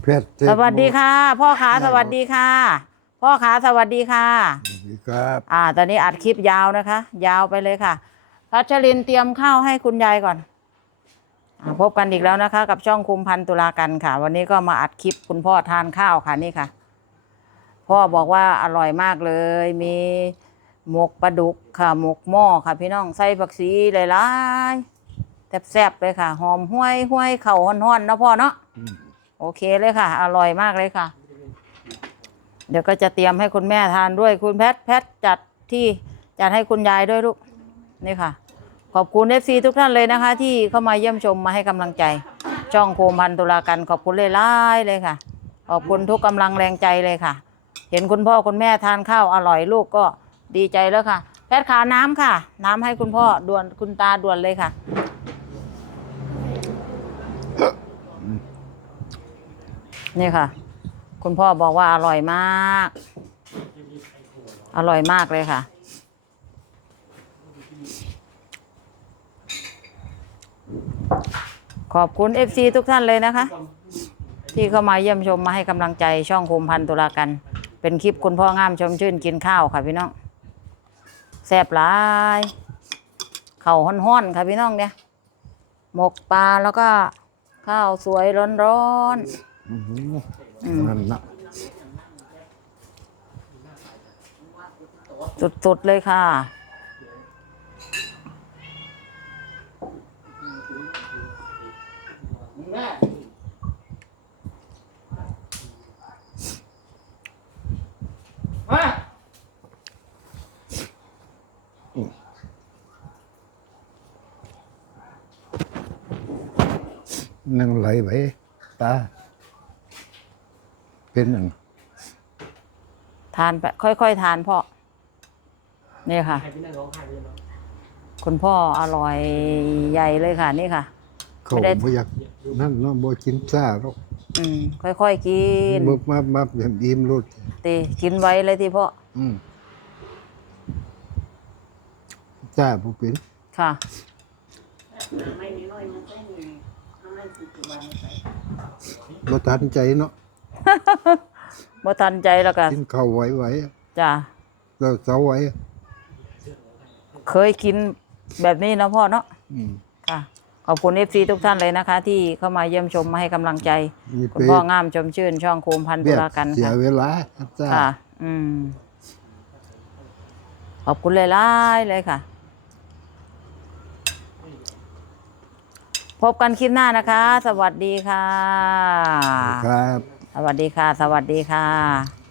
เพชรเทพสวัสดีค่ะ พ่อขาสวัสดีค่ะ พ่อขาสวัสดีค่ะ สวัสดีครับอ่า ตอนนี้อัดคลิปยาวนะคะ ยาวไปเลยค่ะพัชรินเตรียมข้าวให้คุณยายก่อนอาพบกันอีกแล้วนะคะ กับช่องคุมพันตุลากันค่ะ วันนี้ก็มาอัดคลิปคุณพ่อทานข้าวค่ะนี่ค่ะ พ่อบอกว่าอร่อยมากเลย มีหมกปลาดุกค่ะหมกหม้อค่ะ พี่น้องใส่ผักชีหลายๆแซ่บๆเลยค่ะ หอมห้วยห้วยเข่าห้อนๆเนาะพ่อเนาะอืม โอเคเลยค่ะ อร่อยมากเลยค่ะ เดี๋ยวก็จะเตรียมให้คุณแม่ทานด้วยคุณแพทแพทจัดที่จัดให้คุณยายด้วยลูกนี่ค่ะ ขอบคุณเอฟซีทุกท่านเลยนะคะ ที่เข้ามาเยี่ยมชมมาให้กำลังใจ ช่องโคมพันตุลากันขอบคุณเลยล่เลยค่ะ ขอบคุณทุกกำลังแรงใจเลยค่ะ เห็นคุณพ่อคุณแม่ทานข้าวอร่อยลูกก็ดีใจแล้วค่ะ แพทขาน้ำค่ะ น้ำให้คุณพ่อด่วนคุณตาด่วนเลยค่ะ นี่ค่ะ คุณพ่อบอกว่าอร่อยมาก อร่อยมากเลยค่ะ ขอบคุณ FC ทุกท่านเลยนะคะ ที่เข้ามาเยี่ยมชมมาให้กำลังใจช่องคมพันตุลากัน เป็นคลิปคุณพ่องามชมชื่นกินข้าวค่ะพี่น้องแซ่บหลายเข่าห้อนๆค่ะพี่น้องเนี่ยหมกปลาแล้วก็ข้าวสวยร้อนๆ นั่นนะสุดๆเลยค่ะนั่งไหลไหวตา เป็นอย่างทานไปค่อยๆทานพ่อนี่ค่ะคุณพ่ออร่อยใหญ่เลยค่ะ นี่ค่ะ เขาไม่ได้ บ่อยากนั่นเนาะบ่กินซ่าหรอกอืมค่อยๆกินบ่มามาอย่างอิ่มรสตีกินไว้เลยที่พ่ออืมซ่าบ่เป็นค่ะบ่ทันใจเนาะ บ่ทันใจแล้วก็กินข้าวไหวจ้ะๆแล้วเสาไหวเคยกินแบบนี้นะพ่อเนาะอืมค่ะ ขอบคุณเอฟซีทุกท่านเลยนะคะ ที่เข้ามาเยี่ยมชมมาให้กำลังใจ มีคุณไปพ่องามชมชื่นช่องโคมพันธุเบียดรากันเสียค่ะ เวลาซ่าค่ะ อืม ขอบคุณเลยล่ายๆเลยค่ะ พบกันคลิปหน้านะคะ สวัสดีค่ะ ครับ สวัสดีค่ะ สวัสดีค่ะ